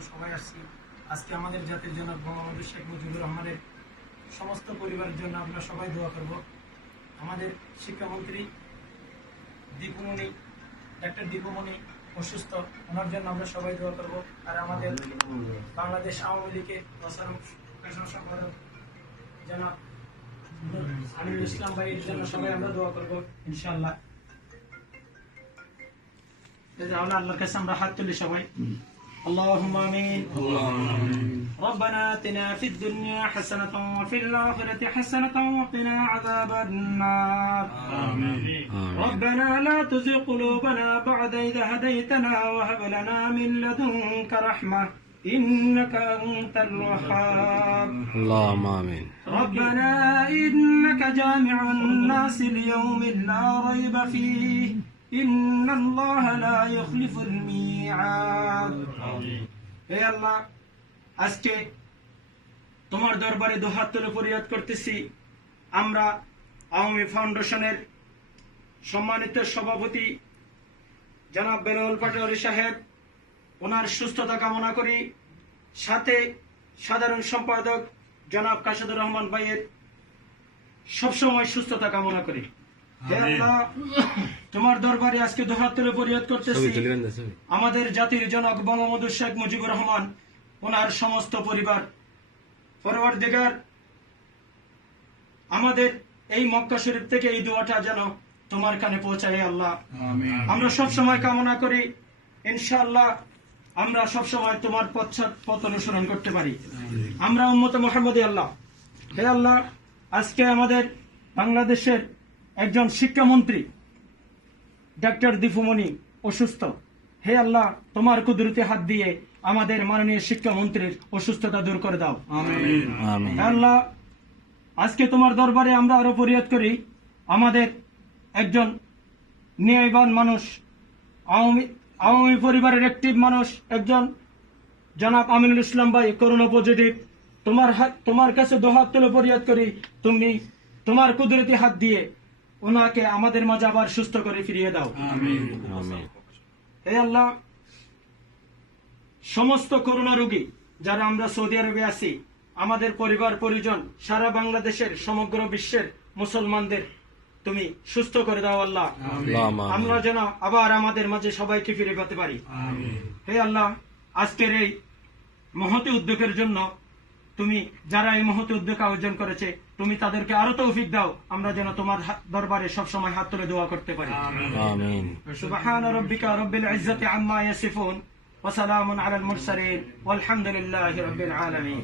আমরা সবাই আসছি আজকে আমাদের জাতির জনক বঙ্গবন্ধু শেখ মুজিবুর রহমানের সমস্ত পরিবারের জন্য আমরা সবাই দোয়া করব। আমাদের শিক্ষামন্ত্রী দীপুমণি, ডাক্তার দীপুমণি অসুস্থ, ওনার জন্য আমরা সবাই দোয়া করব। আর আমাদের বাংলাদেশ আওয়ামী লীগের সম্পাদক জনাব আমিনুল ইসলাম ভাইয়ের জন্য সবাই আমরা দোয়া করব ইনশাআল্লাহ। আল্লাহর কাছে আমরা হাত তুলি সবাই। اللهم آمين. ربنا آتنا في الدنيا حسنة وفي الآخرة حسنة وقنا عذاب النار. ربنا لا تزغ قلوبنا بعد إذ هديتنا وهب لنا من لدنك رحمة إنك أنت الوهاب. اللهم آمين. ربنا إنك جامع الناس ليوم لا ريب فيه إن الله لا يخلف الميعاد. হে আল্লাহ, আজকে তোমার দরবারে দুহাত তুলে ফরিয়াদ করতেছি। আমরা আওয়ামী ফাউন্ডেশনের সম্মানিত সভাপতি জনাব বেলাল পাটোয়ারি সাহেব, ওনার সুস্থতা কামনা করি। সাথে সাধারণ সম্পাদক জনাব কাশিদুর রহমান ভাইয়ের সবসময় সুস্থতা কামনা করি। হে আল্লাহ, তোমার দরবারে আজকে দুহাত তুলে ফরিয়াদ করতেছি। আমাদের জাতির জনক বঙ্গবন্ধু শেখ মুজিবুর রহমান, ওনার সমস্ত পরিবার, পরওয়ারদিগার আমাদের এই মক্কা শরীফ থেকে এই দোয়াটা যেন তোমার কানে পৌঁছায় আল্লাহ। আমরা সব সময় কামনা করি ইনশাআল্লাহ আমরা সব সময় তোমার পথ অনুসরণ করতে পারি। আমরা উম্মতে মুহাম্মদী আল্লাহ। হে আল্লাহ, আজকে আমাদের বাংলাদেশের একজন শিক্ষামন্ত্রী ডাক্তার দীপুমণি অসুস্থ। হে আল্লাহ, তোমার কুদরতি হাত দিয়ে আমাদের মাননীয় শিক্ষামন্ত্রীর অসুস্থতা দূর করে দাও। হে আল্লাহ, আজকে তোমার দরবারে আমরা আরো ফরিয়াদ করি, আমাদের একজন ন্যায়বান মানুষ, আওয়ামী পরিবারের অ্যাক্টিভ মানুষ একজন জনাব আমিনুল ইসলাম ভাই করোনা পজিটিভ। তোমার কাছে দুহাত তুলে ফরিয়াদ করি, তুমি তোমার কুদরতি হাত দিয়ে ওনাকে আমাদের মাঝে আবার সুস্থ করে ফিরিয়ে দাও। হে আল্লাহ, সমস্ত করোনা রোগী যারা আমরা সৌদি আরবে আছি, আমাদের পরিবার পরিজন, সারা বাংলাদেশের সমগ্র বিশ্বের মুসলমানদের তুমি সুস্থ করে দাও আল্লাহ। আমরা যেন আবার আমাদের মাঝে সবাইকে ফিরে পেতে পারি। হে আল্লাহ, আজকের এই মহতি উদ্যোগের জন্য তুমি যারা এই মহতি উদ্যোগ আয়োজন করেছে, তুমি তাদেরকে আরো তৌফিক দাও, আমরা যেন তোমার দরবারে সব সময় হাত তুলে দোয়া করতে পারি। আমিন। সুবহান রাব্বিকা রাব্বিল ইজ্জাতি আম্মা ইয়াসিফুন ওয়া সালামুন আলাল মুরসালিন ওয়ালহামদুলিল্লাহি রাব্বিল আলামিন।